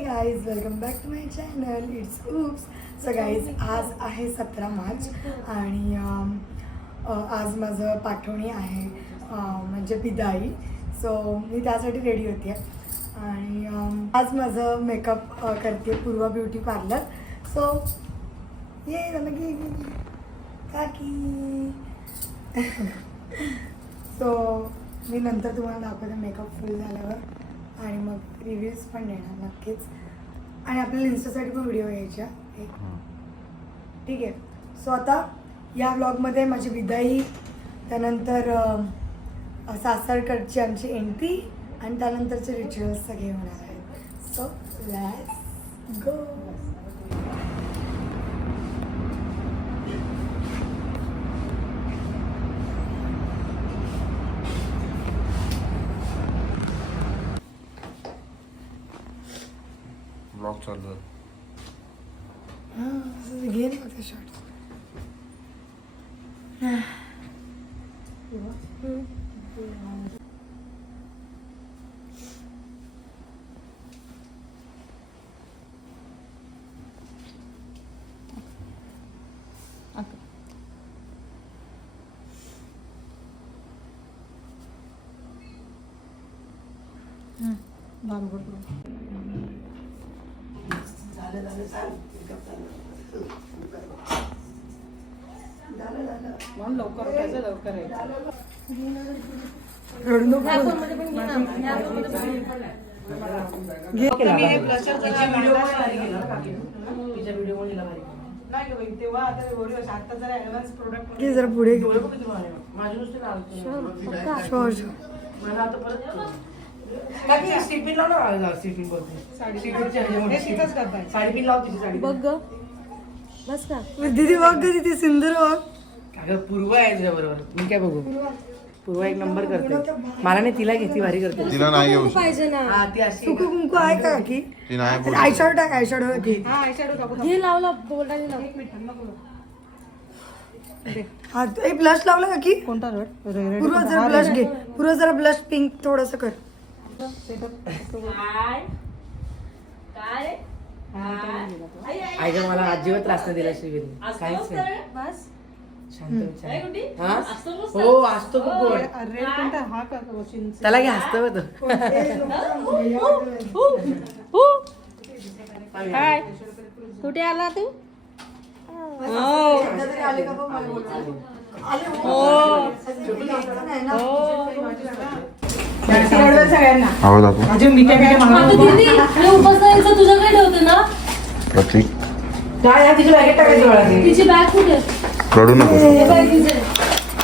High guys, welcome back to my channel. It's oops. So guys, आज आहे 17 मार्च आणि आज माझं पाठवणी आहे, म्हणजे विदाई. सो मी त्यासाठी रेडी होते आणि आज माझं मेकअप करते पूर्वा ब्युटी पार्लर. सो ये लगी काकी. सो मी नंतर तुम्हाला दाखवते मेकअप फुल झाल्यावर आणि मग रिव्ह्यूज पण देणार नक्कीच. आणि आपल्याला इन्स्टासाठी पण व्हिडिओ यायच्या. ठीक आहे. सो आता या व्लॉगमध्ये माझी विदाई, त्यानंतर सासरकडची आमची एंट्री आणि त्यानंतरचे रिच्युअल्स सगळे होणार आहेत. So let's go. ब्लॉग चालू आहे. घे ना फक्त शॉर्ट्स. लवकर उठायचं, लवकर जरा पुढे दीदी बघ ग, तिथे सुंदर बघ. पूर्व आहे तुझ्या बरोबर. मी काय बघू? पूर्व एक नंबर करते. मला नाही, तिला घेती भारी करते. तिला नाही येऊ पाहिजे ना. हा, ती अशी सुकू कुंकू आहे का की ती नाही बोलू. आयशॅडो टाक. आयशॅडो घे. घे लावला बोलला. हा एक ब्लश लावला का की कोणता पूर्व जरा ब्लश घे. पूर्व जरा ब्लश पिंक थोडस कर. आई का मला अजिबात त्रास नाही दिला श्रीवीर. काहीच नाही. शांत विचार. हा? हो, असतो खूप गोड. त्याला घे, हसतो बघ तो. काय कुठे आला तू? आवाज दाखव. तुझ्याकडे होते ना प्रतीक, तिची बॅग कुठे? रडू नको.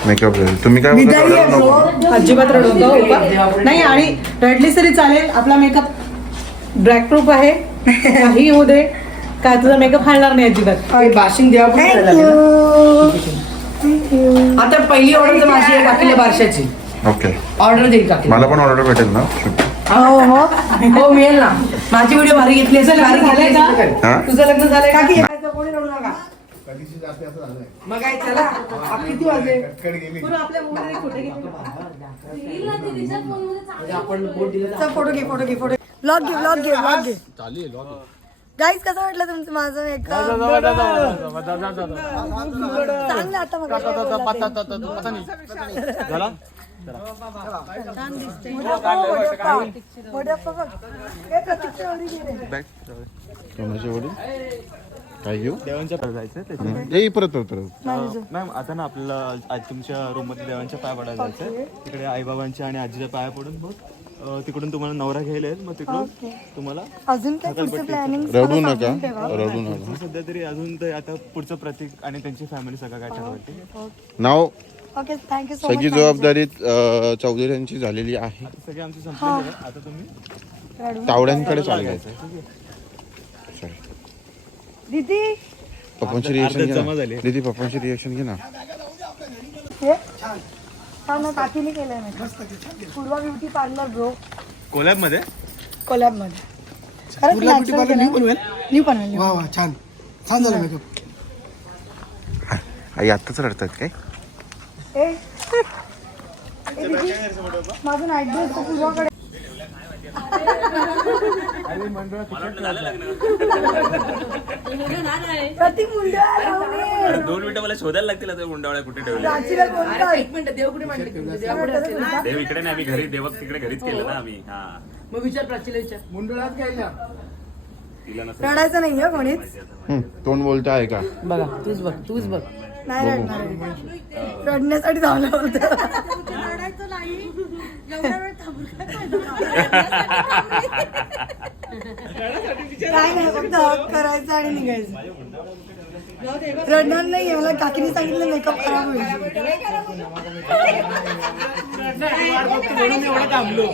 मेकअप तुम्ही काय बोलता? रडू नको. अजिबात रडू नको. नाही, आणि रडली तरी चालेल. आपला मेकअप ब्लॅक प्रूफ आहे. काही होऊ दे, काय तुझा मेकअप हालणार नाही अजिबात. बाशिंग देवा आता पहिली ऑर्डर माझी आहे काकीला बारशाची. ओके, ऑर्डर देईल काकी. मला पण ऑर्डर भेटेल ना? हो, मिळेल ना. माझी व्हिडिओ भारी घेतली असेल. भारी झालंय का? हा? तुझं लग्न झालंय का? कोणी रडू नका. मग काय, चला. किती वाजले? आपण बोट दिलं. फोटो घे. व्लॉग घे. गाईज, कसं वाटलं तुमचं माझं मेकअप? सांग ना आता. कोणाचे वडील काय घेऊ? देवांच्या पाय जायचं. ये परत मॅम आता ना आपल्याला आज तुमच्या रूम मध्ये देवांच्या पाय पडायला जायचंय. तिकडे आईबाबांच्या आणि आजीच्या पाया पडून मग तिकडून तुम्हाला नवरा घ्यायला येईल. मग तिकडून तुम्हाला अजून काय पुढचं प्लॅनिंग? रडू नका. सध्या तरी अजून तर आता पुढचं प्रतीक आणि त्यांची फॅमिली सगळं काय ठरवते. नाव ओके, थँक्यू सो सगळी मच. जबाबदारी चौधरी यांची झालेली आहे. सगळे आमचे संपलेले आहे. आता तुम्ही तावड्यांकडे चालले. दीदी पप्पांची रिएक्शन घे जमा ना. झाली. दीदी पप्पांची रिएक्शन घे ना. काकीने केलंय ना पूर्वा ब्युटी पार्लर ब्रो, कोलॅब मध्ये. न्यू पनवेल. वा वा, छान छान झालं मेकअप. आई आत्ताच रडतात काय? माझं नाईट ड्रेस पूर्वाकडे. प्रतीक मुंडे लावून ये. 2 मिनिटं मला शोधायला लागतील आता मुंडावळ्या कुठे ठेवले. प्राचीला बोलतात. एक मिनिट, देव कुठे मांडले तुम्ही? देवापुढे असेल ना? देव इकडे नाही, आम्ही घरी देवक तिकडे घरीच केलं ना आम्ही. हा मग विचार, प्राचीला विचार. मुंडळात घ्यायला तिला नसेल रडायचं नाहीये कोणीच. तोंड बोलतं आहे का? बघा, तूच बघ, तूच बघ. नाही रडणार आहे. रडण्यासाठी थांबलं होतं. काय नाही, फक्त हक करायचं आणि निघायचं. रडणार नाही. मला काकीने सांगितलं मेकअप खराब होईल. म्हणून एवढं थांबलो.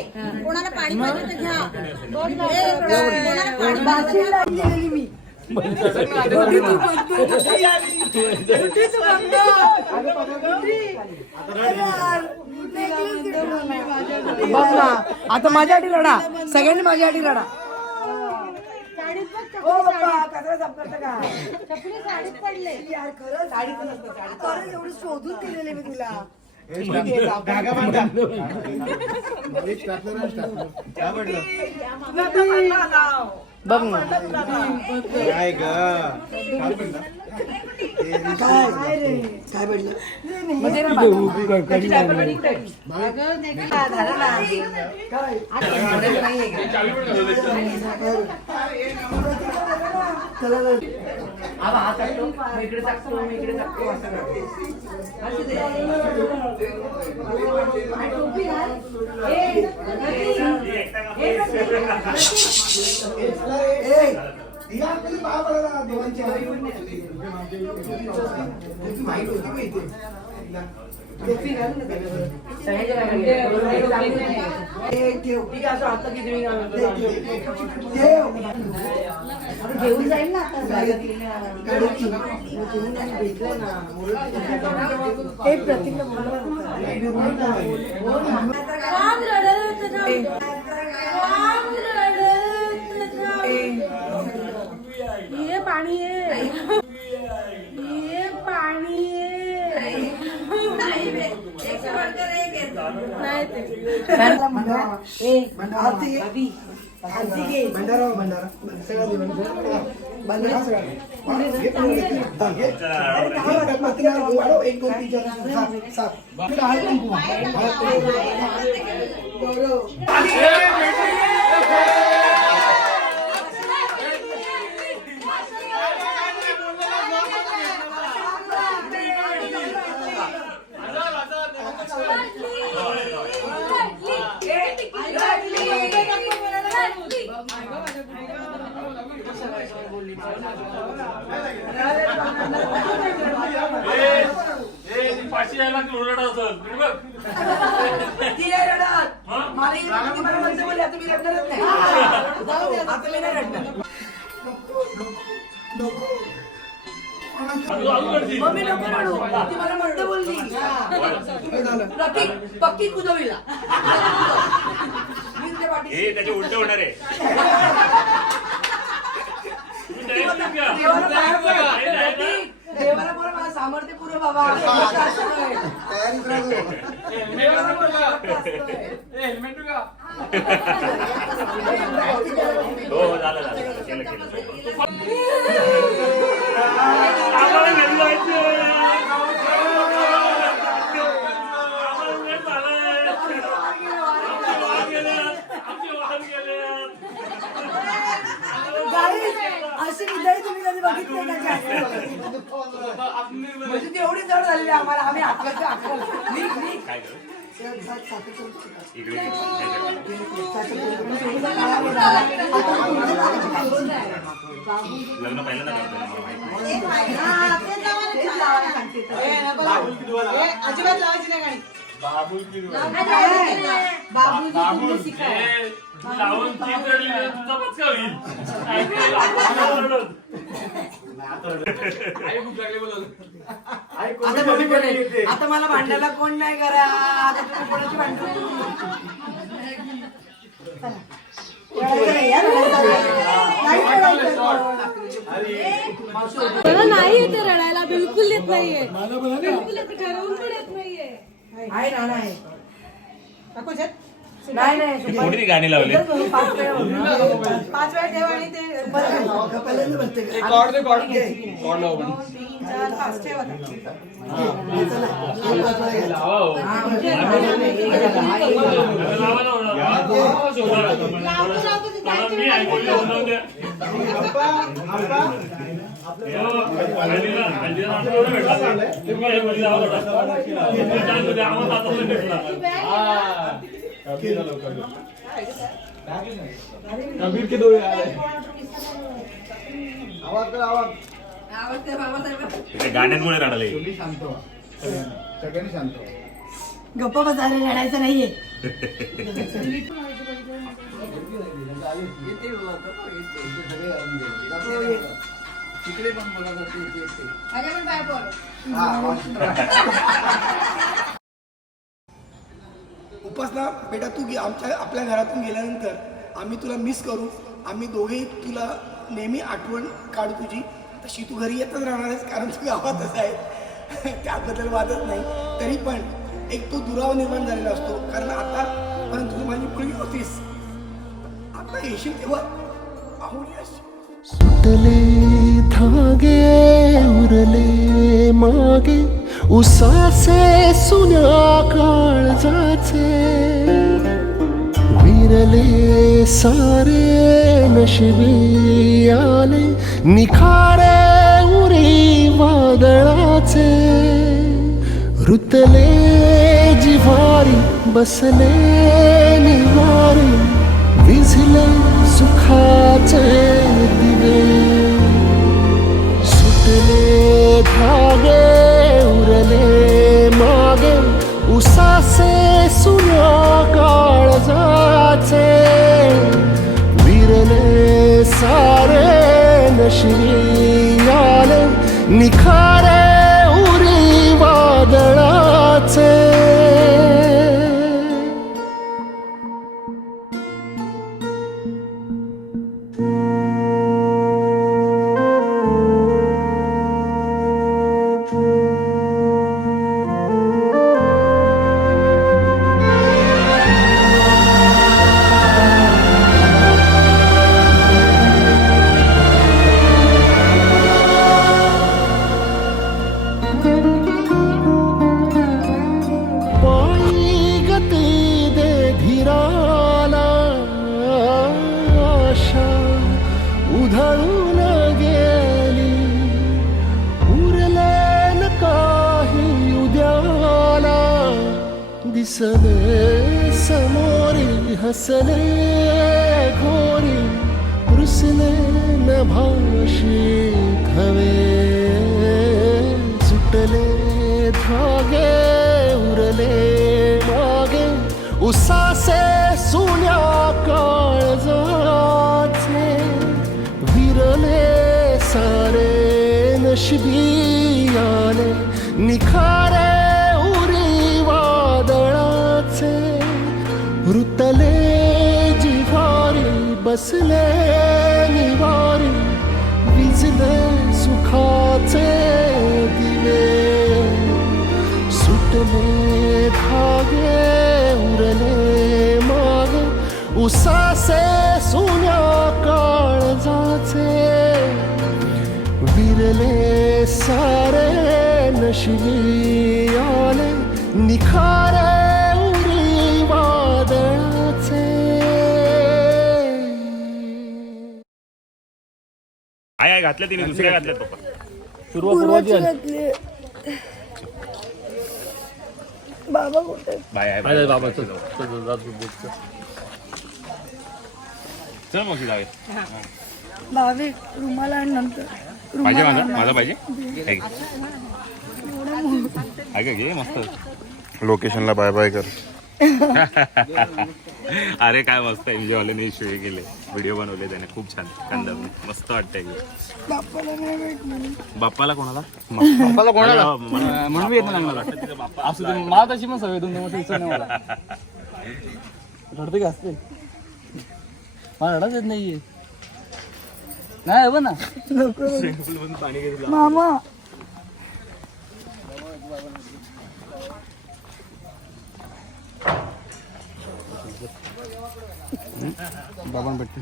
बाची लावून गेलेली मी. बघ ना, आता माझ्यासाठी रडा, सगळ्यांनी माझ्यासाठी रडा. हो बाप्पा, कचरा साफ करतं का? यार, खरंच एवढं शोधून दिलेले मी तुला. बघ ना. काय ग? काय रे? काय पडलं? म्हणजे ना हात टाकतो, मग इकडे टाकतो, मग इकडे टाकतो, असं घेऊन जाईल ना हे प्रतीकला ये पाणी ये, ये पाणी ये. नाही ते भंडारा सगळा दे, भंडारा सगळा दे. एक दोन तीन चार सात हळद कुंकू. फाशी यायला ओरडत असेल ती नाही रडत. मला येत होती, मला म्हणते बोलले, आता मी रडणारच नाही. आता मी नाही रडणार. मग मी नको रडू. ती मला म्हणते बोलली. प्रतीक पक्की कुदविला. मी तुझ्या पाठीशी. हे त्याचे उलट होणार आहे. देवाला पाया पड. प्रतीक, देवाला बोल, मला सामर्थ्य पुरव बाबा. तयारीत राहतो. देवाला बोल, सामर्थ्य असतंय. हो झालं केलं आम्हाला घरी जायचं. अशी विदाई तुम्ही कधी बघितली का? म्हणजे ती एवढी जड झालेली आम्हाला, आम्ही आकलतो. काय करू इकडे लग्न पहिल्यांदा करतो अजिबात लावायची नाही गाणी. आता मला भांडायला कोण नाही करा. आता तुम्ही कोणाची भांडू. मला नाही येते रडायला, बिलकुल येत नाहीये, बिलकुल ठरवून पण येत नाहीये. आहे ना, आहे. नाही नाही कोणती गाणी लावली 5 वेळा होतं. 5 वेळा ठेव आणि ते पहिल्यांदा म्हणते का? कॉर्ड लाव पण. 3, 4, 5 ठेव आता. गाण्यांमुळे रडाले. गप्प बसायला लढायचं नाहीये. उपासना बेटा तू आपल्या घरातून गेल्यानंतर आम्ही तुला मिस करू. आम्ही दोघेही तुला नेहमी आठवण काढू तुझी. तशी तू घरी येतच राहणार आहेस कारण तू गावातच आहे. त्याबद्दल वादच नाही. तरी पण एक तो दुरावा निर्माण झालेला असतो कारण आतापर्यंत तू माझी मुलगी होतीस. आता येशील तेव्हा आवडली असते. सुटले धागे उरले मागे उसासे सुन्या काळजाचे विरले सारे नशिबी आले निखारे उरी वादळाचे रुतले जिव्हारी बसले निवारी विझले सुखाचे दिवे सुटले धागे उरले मागे उसासे सुन्या काळजाचे विरले सारे नशिबी आले निखारे उरी वादळाचे उधळून गेली उरले न काही उद्याला दिसले समोरी हसले घोरी रुसले न भाषित हवे सुटले धागे उरले मागे उसासे सुन्या काळजाचे विरले सारे नशिबी आले निखारे उरी वादळाचे रुतले जिव्हारी बसले निवारी विझले सुखाचे दिवे सुटले धागे उरले मागे उसासे सुन्या काळजाचे विरले सारे नशिबी आले निखारे उरी वादळाचे आय घातल्या तिने दुसऱ्या घातल्यात पप्पा. पूर्वाची घातली. बाबा कुठे? बाय आहे बाबा. चल मग जाऊया. बाबे रुमाला आणि नंतर पाहिजे रुमाल माझा आणा. पाहिजे ऐका घे मस्त. लोकेशनला बाय बाय कर. अरे काय मस्त एन्जॉयवाल्याने शो केले व्हिडिओ बनवले त्याने खूप छान कंदम मस्त वाटतंय. बाप्पाला नाही भेटलं. बाप्पाला कोणाला बाप्पाला कोणाला मला- म्हणून मी येत नाही लागला असं ते मला तशी पण सवय 2 वर्ष इच्छा नाही मला रडते का असते मला रडत येत नाहीये नाही बघ ना मामा बाबा भेटते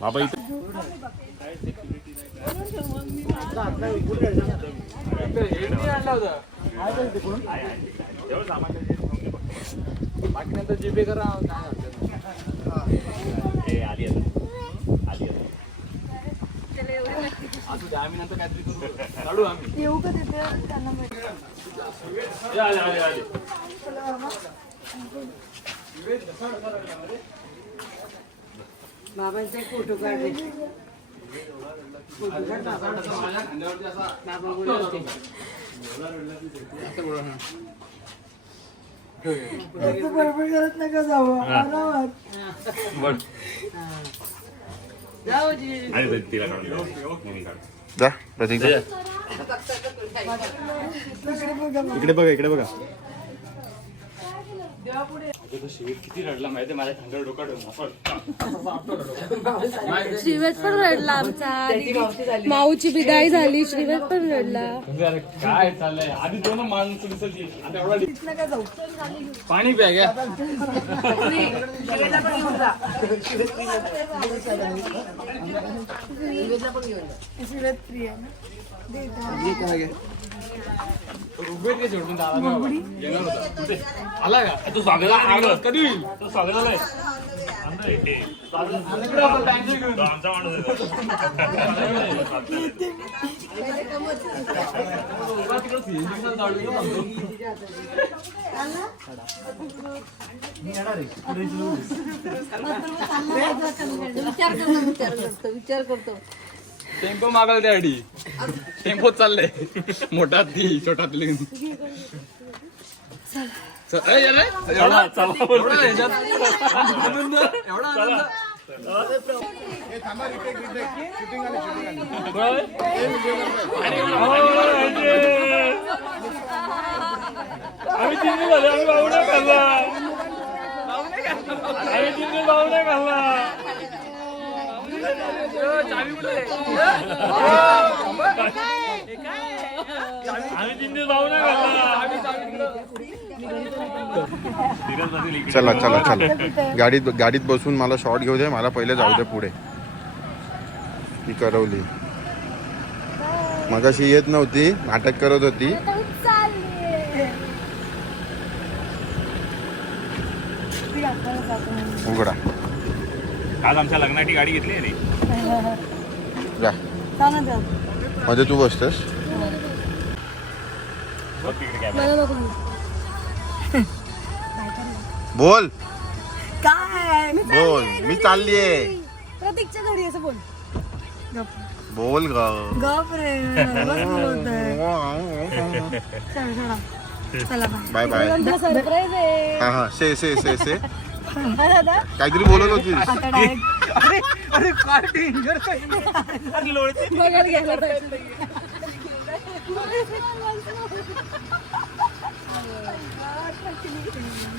बाबा इथे बाकी नंतर जीपे करा आली आली असू द्या आम्ही नंतर काहीतरी करू काढू आम्ही येऊ का तिथे त्यांना भेट आली बाबांचे फोटो काढले बडबड करत नका जावं आरामात. आणि तिला काढून जा प्रतीक जा. इकडे बघा इकडे बघा शिवीर किती रडला माहिती माझ्या खांद्यावर डोका ठेवून श्रीवेद पण रडला आमचा माऊची विदाई झाली श्रीवेद पण रडला काय चाललंय आधी दोन माणसं दिसायची आता एवढा नका जाऊ पाणी प्या घ्या शिवेत प्रिय ना ऋग्वेद काय जोडून आला नाही येणार होता कुठे? आला का तू स्वागत आला कधी होईल तो स्वागताला आहे. आमचा माणूस विचार करतो टेम्पो मागाल त्या आधी टेम्पो चाललंय मोठा ती छोटातली एवढा आम्ही तिन्ही झाले आम्ही बावण्या खाल्ला आम्ही तिन्ही बावण्या खाल्ला आम्ही तिन्ही बावण्या खाल्ला चला चला चला गाडीत बसून मला शॉट घेऊ दे मला पहिले जाऊ दे पुढे ती करवली मगाशी येत नव्हती नाटक करत होती उघडा आज आमच्या लग्नाची गाडी घेतली आहे जा मध्ये तू बसतेस बोल काय बोल मी चाललीये प्रतीकच्या घरी असं बोल बोल ग गप रे बस बोलतोय चला चला बाय बाय सरप्राईज आहे हा हा से से से से काहीतरी बोलत होतीस आता डायरेक्ट अरे काय डेंजर बघायला गेला तर.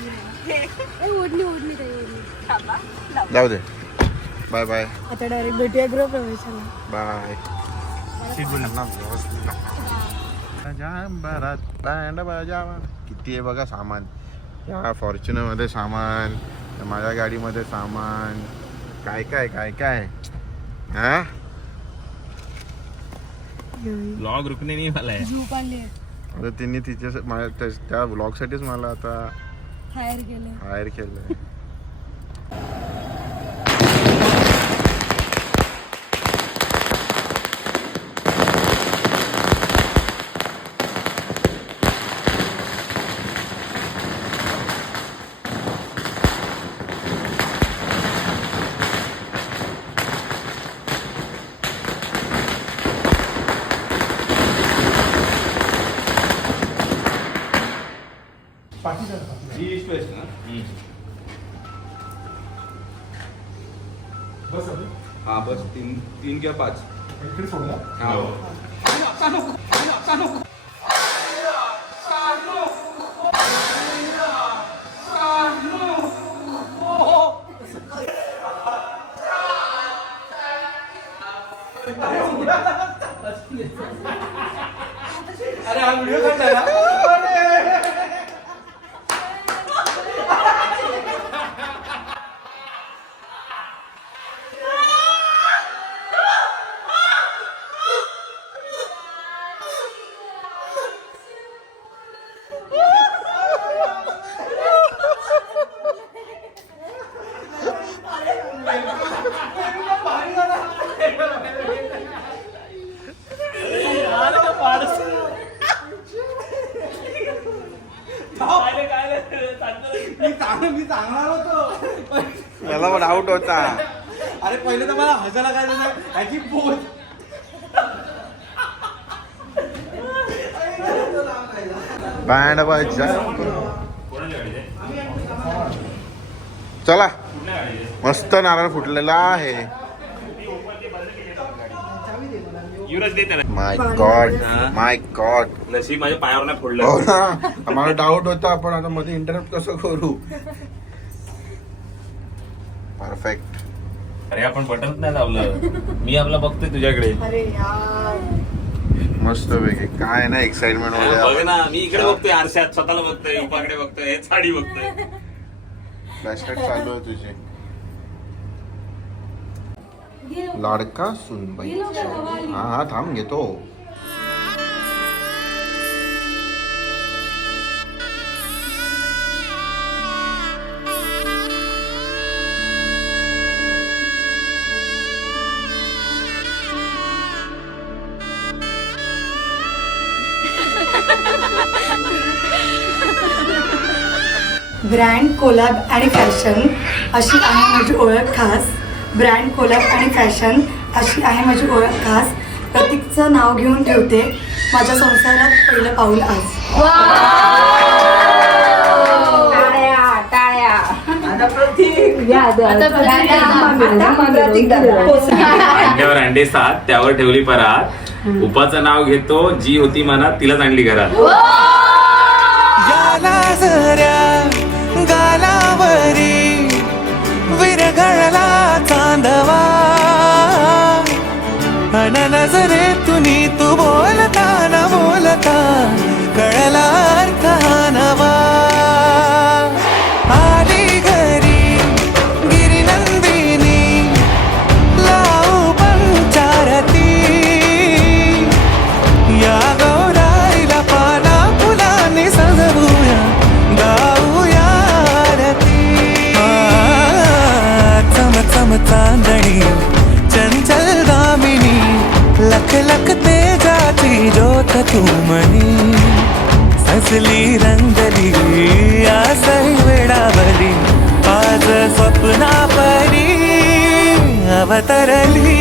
ओढणी ओढणी काही ओढणी जाऊ दे बाय बाय आता डायरेक्ट भेटूया गृहप्रवेशाला बाय किती आहे बघा सामान या फॉर्च्युनर मध्ये सामान माझ्या गाडीमध्ये सामान काय काय काय काय हा ब्लॉग रुकणे नाही मला आहे. झोप आली आता तिने तिच्या त्या ब्लॉगसाठीच मला आता हायर केलं हायर केलंय हाँ बस तीन क्या 5 हाँ अरे हा व्हिडिओ काढला मी चांगला होतो. मला पण आउट होता. अरे पहिले तर मला हसायला काय झालं ह्याची पोच. बँड बाजा कोणाच्या गाडीत आहे? चला. कुठल्या गाडीत आहे? मस्त नारळ फुटलेला आहे. युवराज दे त्याला. माय गॉड, माय गॉड. नशीब माझ्या पायावर नाही हो फोडलं. ना, मला डाऊट होता आपण आता मध्ये इंटरप्ट कसं करू. परफेक्ट. अरे आपण बटनच नाही लावलं. मी आपला बघतोय तुझ्याकडे. अरे यार मस्त पैकी काय ना एक्साइटमेंट बघ मध्ये ना, मी इकडे बघतोय आरशात, स्वतःला बघतोय, उपाकडे बघतोय, साडी बघतोय. फ्लॅशलाईट चालू आहे तुझी. लाडका सुनबाई. हा हा थांब घेतो. ब्रँड कोलॅब आणि फॅशन अशी आहे माझी ओळख खास. ब्रँड कोलॅब आणि फॅशन अशी आहे माझी ओळख खास. प्रतीकचं नाव घेऊन ठेवते माझ्या संसारात पहिलं पाऊल आज. अंड्यावर अंडे सात, त्यावर ठेवली परात. उपाचं नाव घेतो, जी होती मनात तिलाच आणली घरात. गालावरी विरघळला चांदवा अन नजरे तुनी तू बोलता न बोलता कळला अर्थ हा नवा आली घरी गिरिनंदिनी लावू पंचारती या गौराईला पाना फुलांनी सजवूया गाऊया आरती चम चम चांदणी चंचल दामिनी लख लख तेजाची ज्योत तू मनी सजली रंगली आसई वेडावली आज स्वप्ना परी अवतरली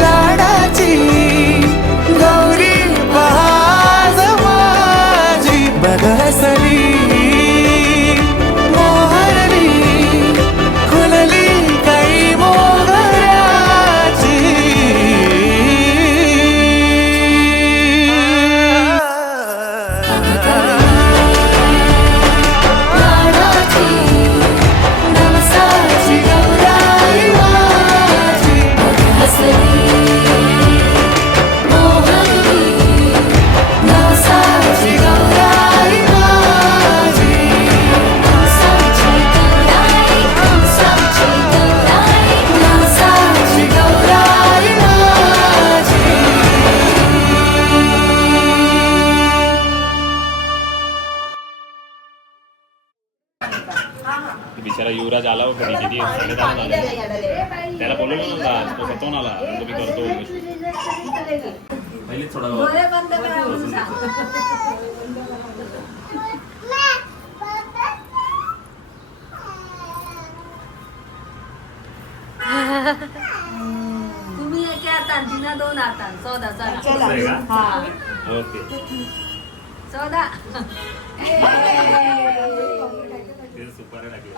लाडाची गौरी बहाज माझी बघसली मोहरली खुलली काही मोगऱ्याची नवसाची गौराई माझी बघसली बिचारा युवराज आला होता किती 10:30 झाले. त्याला बोलवलं नव्हता, तो स्वतःहून आला. मी करतो पहिलेच थोडा तुम्ही एका हातान तिनं 2 हातान 14 चला. ओके. 14 ते सुपारी टाकली.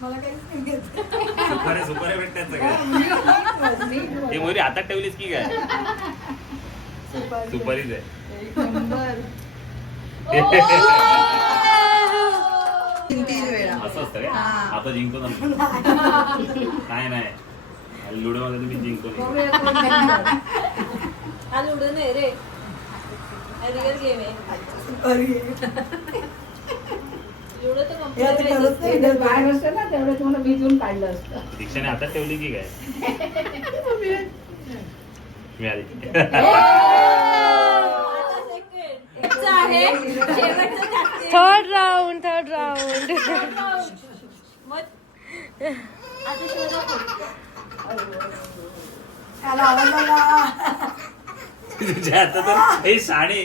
मला काहीच नाही घेत. सुपारी भेटतात सगळ्या. हे मोरी हातात ठेवलीस की काय? सुपारीच आहे. असं असतं काय? आता जिंकतो ना. काय नाही लुडो मध्ये तुम्ही जिंकतो. खोटं नाही रे रिअल गेम आहे एवढं तर बाहेर असतं ना तेवढं तुम्हाला भिजून काढलं असतं. दीक्षाने हातात ठेवली की काय मिळाली. थर्ड राऊंड त्याला आवाज आला. तुझ्या आता तर हे साणे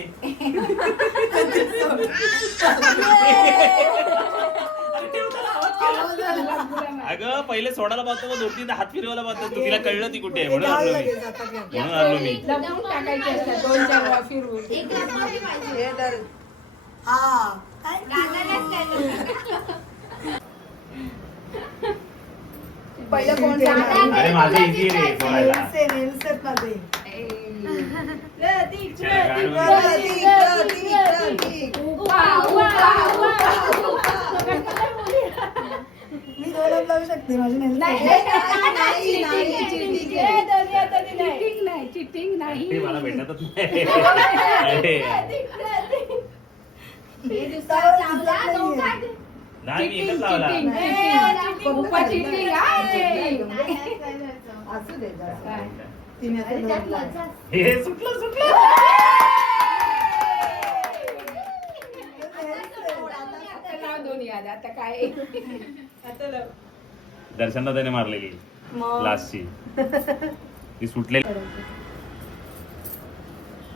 अगं पहिले सोडायला पाहतो मग 2-3 हात फिरवायला पाहतो तू तिला कळलं ती कुठे आहे म्हणून आलो मी लपून टाकायचे असतात 2-4 वेळा फिरवून. हा पहिलं कोण सांगणार? अरे माझं इझी रे सोडायला. नेल्स आहेत माझे. मी दोन लावू शकते माझे नेल्स. चिटिंग नाही. ते मला भेटतच नाही. नाही मी एकच लावला. असू दे काय. हे सुटलं दोन्ही आता काय दर्शनला त्याने मारलेली लास्टची ती सुटलेली.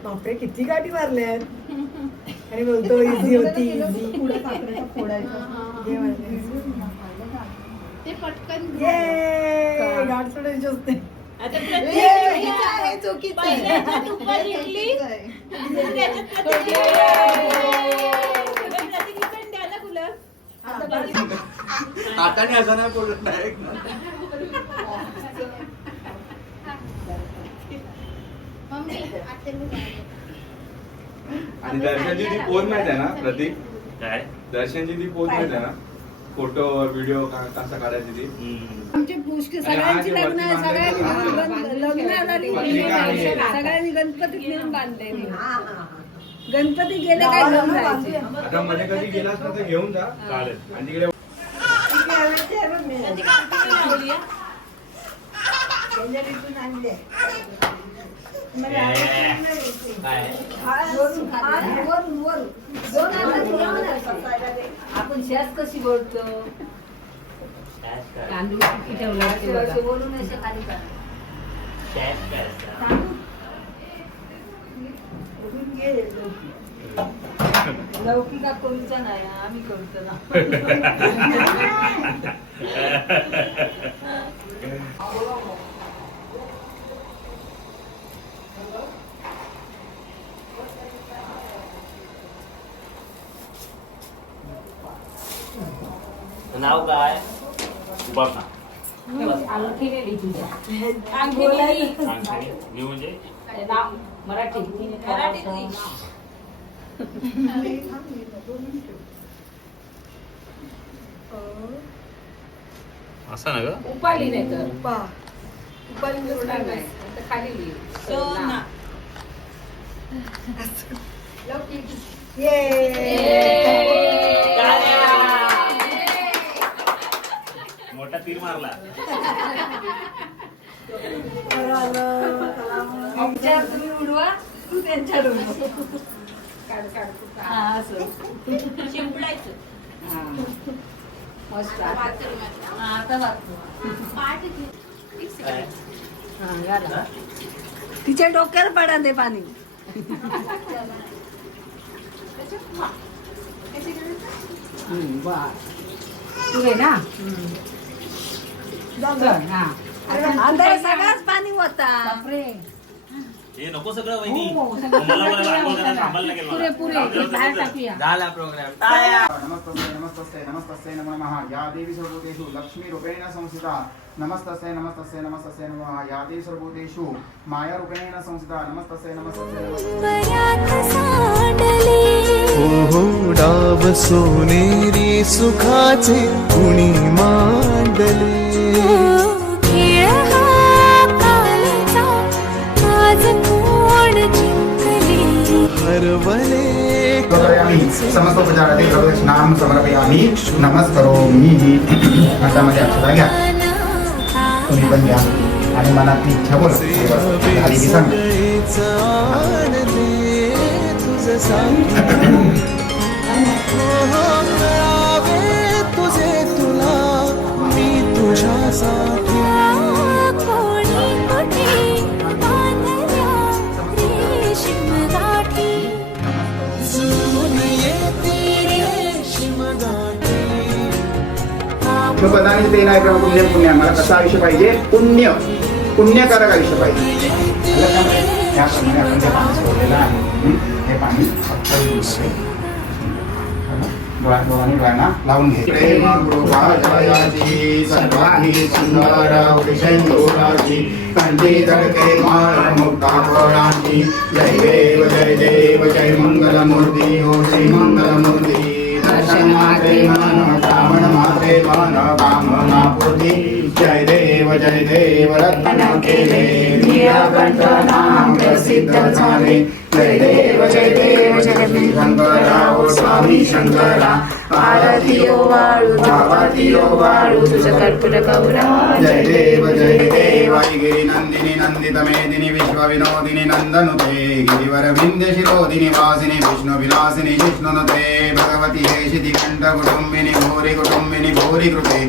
बापरे किती गाठी मारल्यात आणि बोलतो इझी होती इझी. गाठ सोडायची असते. हाताने असं नाही बोलत नाही. आणि दर्शनची ती पोज माहिती आहे ना प्रतीक? काय दर्शनची ती पोज माहिती आहे ना? फोटो व्हिडिओ कसं काढायची ती? आमची पुष्टी सगळ्यांची लग्न सगळ्यांनी गणपतीत नेऊन बांधले. गणपती गेले काय घेऊन जायचे. आता मध्ये कधी गेलास ना तर घेऊन जा. चालेल. आणि तिकडे आपण शेत कशी बोलतो तांदूळ किती ठेवला बोलून खाली लौकिका करूचा नाही आम्ही करतो ना. नाव काय उपासना. मी म्हणजे मराठी असं ना ग उपाली नाही तर उपाली खाली मोठा तीर मारला. आमच्या तुम्ही उडवा तू त्यांच्यावर उडवा. काढ असं शिंपडायचं. मस्त आता तिच्या डोक्यावर पडा दे पाणी. तू आहे ना आता सगळंच पाणी होता. हे नको सगळं वहिनी. मला थांबायला लागेल मला. झाला प्रोग्राम. नमस्तस्यै नमस्तस्यै नमो नमः या देवी सर्वभूतेषु लक्ष्मीरूपेण संस्थिता नमस्तस्यै नमस्तस्यै नमस्तस्यै नमः या देवी सर्वभूतेषु मायारूपेण संस्थिता नमस्तस्यै नमस्तस्यै हो डाव सोनेरी सुखाचे कुणी मांडले खेळ हा कालचा आज कोण पूजनार्थी समस्त उपचारार्थी प्रदक्षिणां समर्पयामि नमस्करोमि. हातामध्ये अक्षता घ्या, तुम्ही पण घ्या आणि मनातली इच्छा बोला. झाली की सांगा. तुझे तुला मी तुझ्यासाठी पदाने ते नाही प्रभू पुण्य पुण्य. मला कसं आयुष्य पाहिजे? पुण्यकारक आयुष्य पाहिजे. त्याप्रमाणे आपण ते पाणी सोडलेलं आहे. हे पाणी फक्त डोळ्यांना लावून घे. प्रेम कृपा जयाची सर्वांनी सुंदर उडिशंदोराची कंठी धडके माळ मुक्ता फळांची. जय देव जय मंगलमूर्ती हो श्री मंगलमूर्ती. दर्शन मात्रे मन श्रावण मात्रे मन कामना पूर्ती. जय देव रत्न केले नीलकंठ नाम प्रसिद्ध झाले. जय देव जगदीश शंकरा ओ स्वामी शंकरा. आरती ओ वाळू तुझ कर्पूर गौरा. जय देव गिरी नंदिनी नंदित मेदिनी विश्व विनोदिनी नंदनुते. गिरिवर विंध्य शिरोदिनी वासिनी विष्णु विलासिनी जिष्णुनुते. भगवती हे शितिकंठ कुटुंबिनी भोरी कृते.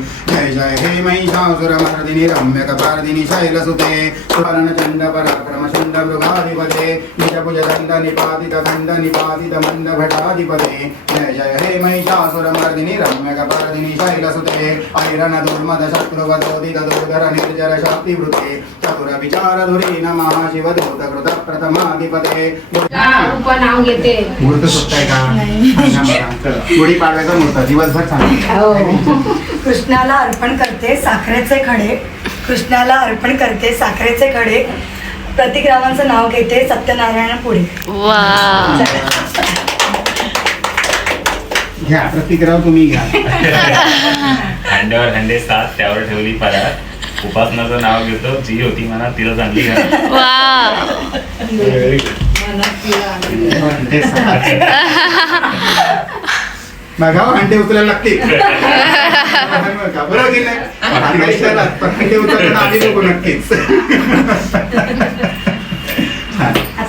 जय हे महिषासुरमर्दिनी रम्यकपार्दिनी शैलसुते. सुवर्ण चंड पराक्रम चंड मृगाधिपते. निजभुज दंड निपातित मंद भटाधिपते. जय हे महिषासुरमर्दिनी रम्यकपार्दिनी शैलसुते. ऐरण दुर्मद शत्रुवदोदित दुर्धर निर्जर शक्तिवृते. चतुर विचार धुरी नमः शिवदूत कृत प्रथमाधिपते. नाव घेते. मूर्त सुटताय का? गुढीपाडव्याचा मूर्त दिवसभर चालू. कृष्णाला अर्पण करते साखरेचे खडे. कृष्णाला अर्पण करते साखरेचे खडे. प्रतिक्रामांचं नाव घेते सत्यनारायण पुढे. घ्या प्रतिक्राव तुम्ही घ्या. हंड्यावर हंडे सात त्यावर ठेवली परात. उपासनाचं नाव घेतो जी होती मनात तिला चांगली बघा अंडे उचलायला लागतील. बरोबर की नाही? अंडे उचलताना आधी नको नक्कीच.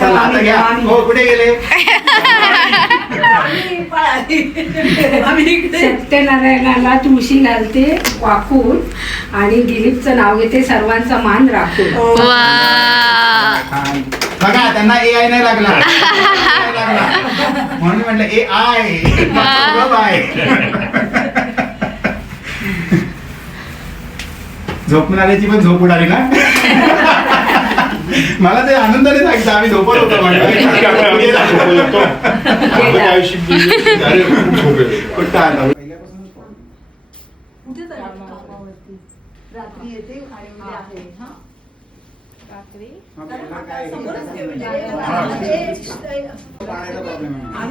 चला आता घ्या. हो कुठे गेले? सत्यनारायणाला तुळशी घालते वाकून आणि दिलीपचं नाव घेते सर्वांचा मान राखून. बघा त्यांना AI नाही लागला म्हणून म्हटलं AI. झोपून आल्याची पण झोप उडाली ना. मला ते आनंदाने सांगतं आम्ही झोपत होतो. कुठं आलं रात्री येते आणि उद्या आहे.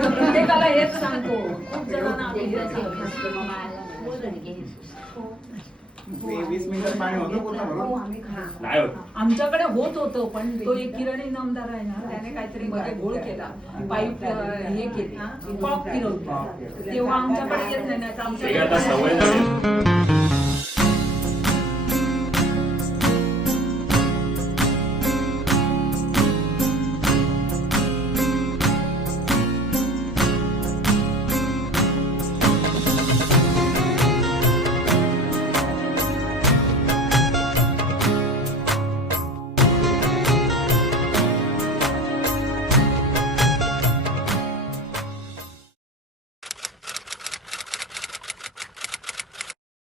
प्रत्येकाला हेच सांगतो. खूप जणांना 20 मिनिटात पाणी होतं पूर्ण भरून? नाही होत. आमच्याकडे होतं पण तो एक किरण इनामदार आहे ना त्याने काहीतरी मध्ये घोळ केला. पाईप हे केली कॉक फिरवली तेव्हा आमच्याकडे येत नाही. आता सवय